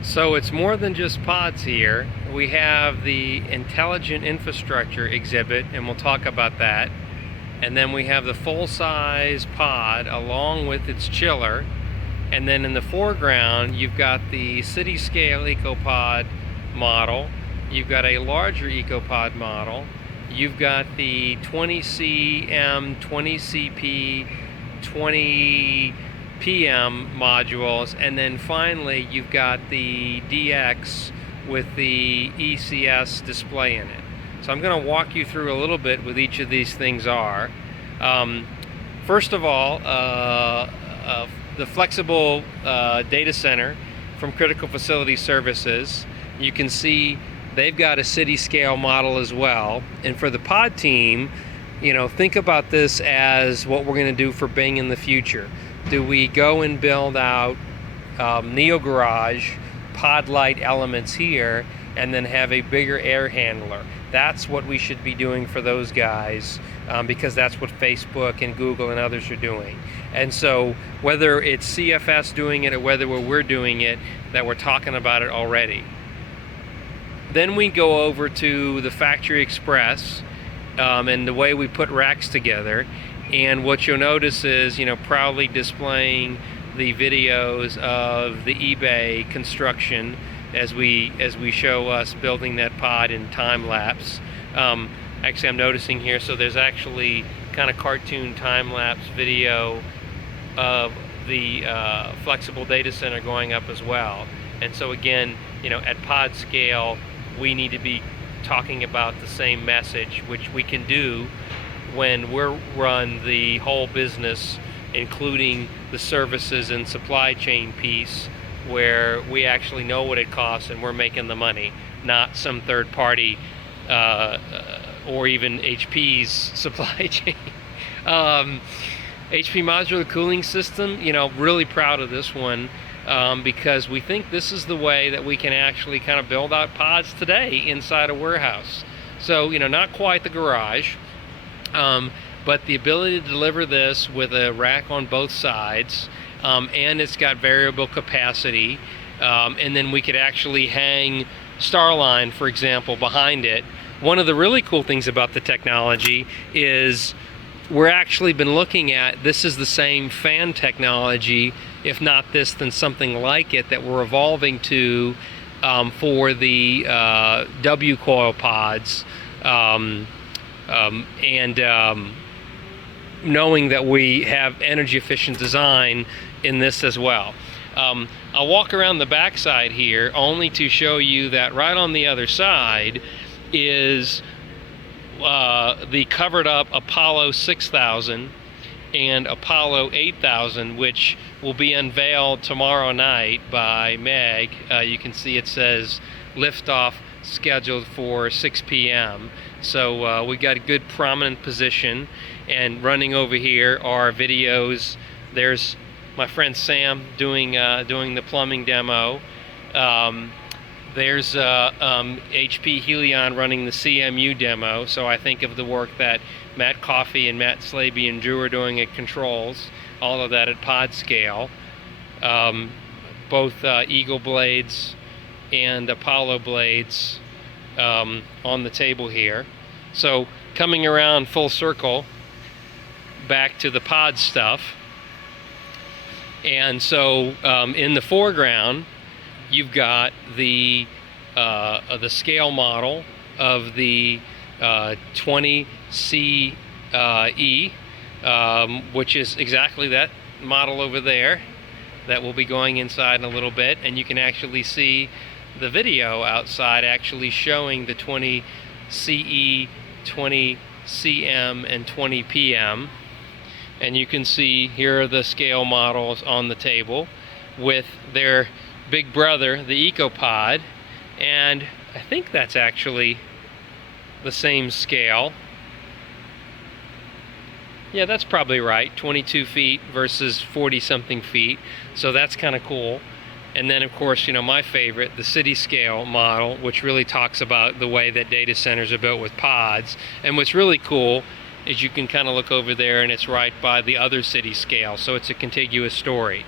So it's more than just pods here. We have the intelligent infrastructure exhibit, and we'll talk about that. And then we have the full-size pod along with its chiller. And then in the foreground, you've got the city-scale EcoPod model. You've got a larger EcoPod model. You've got the 20cm, 20cp, 20 PM modules, and then finally you've got the DX with the ECS display in it. So I'm going to walk you through a little bit with each of these things are. First of all, the flexible data center from Critical Facility Services. You can see they've got a city scale model as well. And for the pod team, you know, think about this as what we're going to do for Bing in the future. Do we go and build out Neo Garage pod light elements here and then have a bigger air handler? That's what we should be doing for those guys, because that's what Facebook and Google and others are doing. And so whether it's CFS doing it or whether we're doing it, that we're talking about it already. Then we go over to the Factory Express and the way we put racks together. And what you'll notice is, you know, proudly displaying the videos of the eBay construction as we show us building that pod in time lapse. Actually, I'm noticing here, so there's actually kind of cartoon time lapse video of the flexible data center going up as well. And so again, you know, at pod scale, we need to be talking about the same message, which we can do when we're run the whole business, including the services and supply chain piece, where we actually know what it costs and we're making the money, not some third party or even HP's supply chain. HP modular cooling system, you know, really proud of this one, because we think this is the way that we can actually kind of build out pods today inside a warehouse. So, you know, not quite the garage, but the ability to deliver this with a rack on both sides, and it's got variable capacity, and then we could actually hang Starline, for example, behind it. One of the really cool things about the technology is we're actually been looking at, this is the same fan technology, if not this, then something like it, that we're evolving to for the W coil pods. Knowing that we have energy efficient design in this as well. I'll walk around the backside here only to show you that right on the other side is the covered up Apollo 6000 and Apollo 8000, which will be unveiled tomorrow night by Meg. You can see it says liftoff scheduled for 6 p.m. So we got a good prominent position, and running over here are videos. There's my friend Sam doing the plumbing demo. There's HP Helion running the CMU demo. So I think of the work that Matt Coffey and Matt Slaby and Drew are doing at controls, all of that at pod scale. Both Eagle blades and Apollo blades on the table here. So coming around full circle back to the pod stuff. And so in the foreground, you've got the scale model of the 20CE, which is exactly that model over there that will be going inside in a little bit. And you can actually see the video outside actually showing the 20CE, 20cm, and 20pm. And you can see here are the scale models on the table with their big brother, the EcoPod, and I think that's actually the same scale. Yeah, that's probably right, 22 feet versus 40 something feet, so that's kind of cool. And then of course, you know, my favorite, the city scale model, which really talks about the way that data centers are built with pods. And what's really cool is you can kind of look over there and it's right by the other city scale, so it's a contiguous story.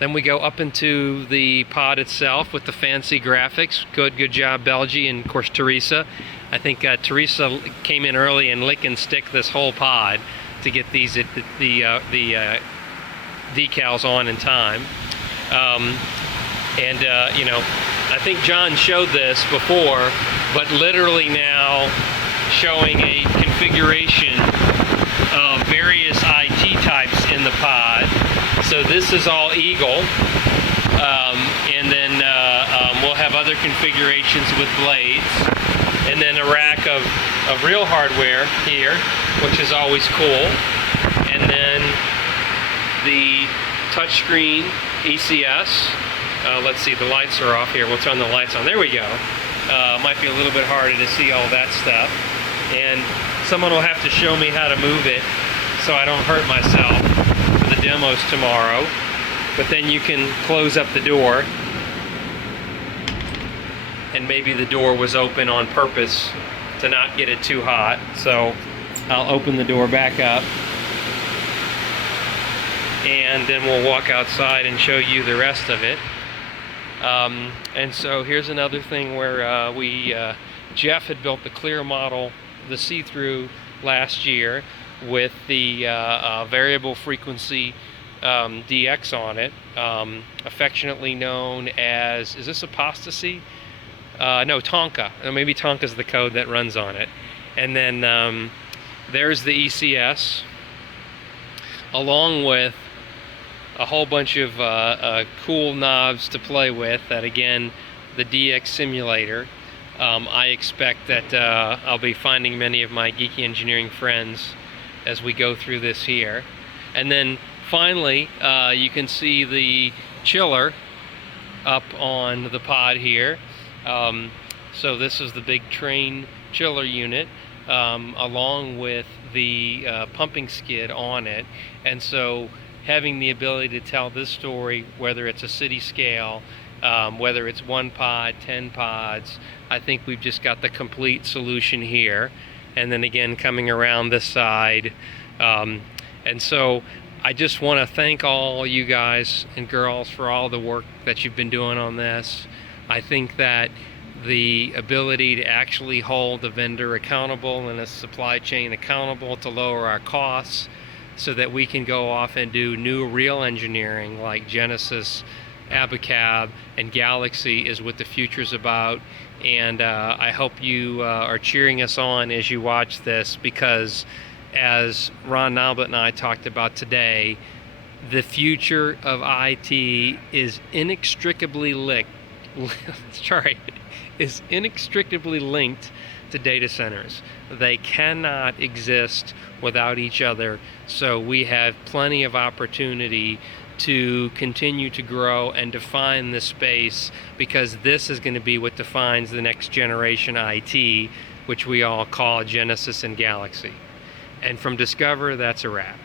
Then we go up into the pod itself with the fancy graphics. Good job, Belgie, and of course Teresa. I think Teresa came in early and lick and stick this whole pod to get these decals on in time. You know, I think John showed this before, but literally now showing a configuration of various IT types in the pod. So this is all Eagle, and then we'll have other configurations with blades, and then a rack of real hardware here, which is always cool, and then the touchscreen ECS. Let's see, the lights are off here. We'll turn the lights on. There we go. Might be a little bit harder to see all that stuff. And someone will have to show me how to move it so I don't hurt myself for the demos tomorrow. But then you can close up the door. And maybe the door was open on purpose to not get it too hot. So I'll open the door back up. And then we'll walk outside and show you the rest of it. And so here's another thing where Jeff had built the clear model, the see-through, last year with the variable frequency DX on it, affectionately known as, is this Apostasy? No, Tonka. Maybe Tonka's the code that runs on it. And then there's the ECS, along with a whole bunch of cool knobs to play with. That again, the DX simulator. I expect that I'll be finding many of my geeky engineering friends as we go through this here. And then finally, you can see the chiller up on the pod here. So this is the big train chiller unit, along with the pumping skid on it. And so having the ability to tell this story, whether it's a city scale, whether it's 1 pod, 10 pods, I think we've just got the complete solution here. And then again, coming around this side. And so I just want to thank all you guys and girls for all the work that you've been doing on this. I think that the ability to actually hold the vendor accountable and the supply chain accountable to lower our costs, so that we can go off and do new real engineering like Genesis, Abacab, and Galaxy is what the future's about. And I hope you are cheering us on as you watch this, because as Ron Nalbert and I talked about today, the future of IT is inextricably linked to data centers. They cannot exist without each other, so we have plenty of opportunity to continue to grow and define this space, because this is going to be what defines the next generation IT, which we all call Genesis and Galaxy. And from Discover, that's a wrap.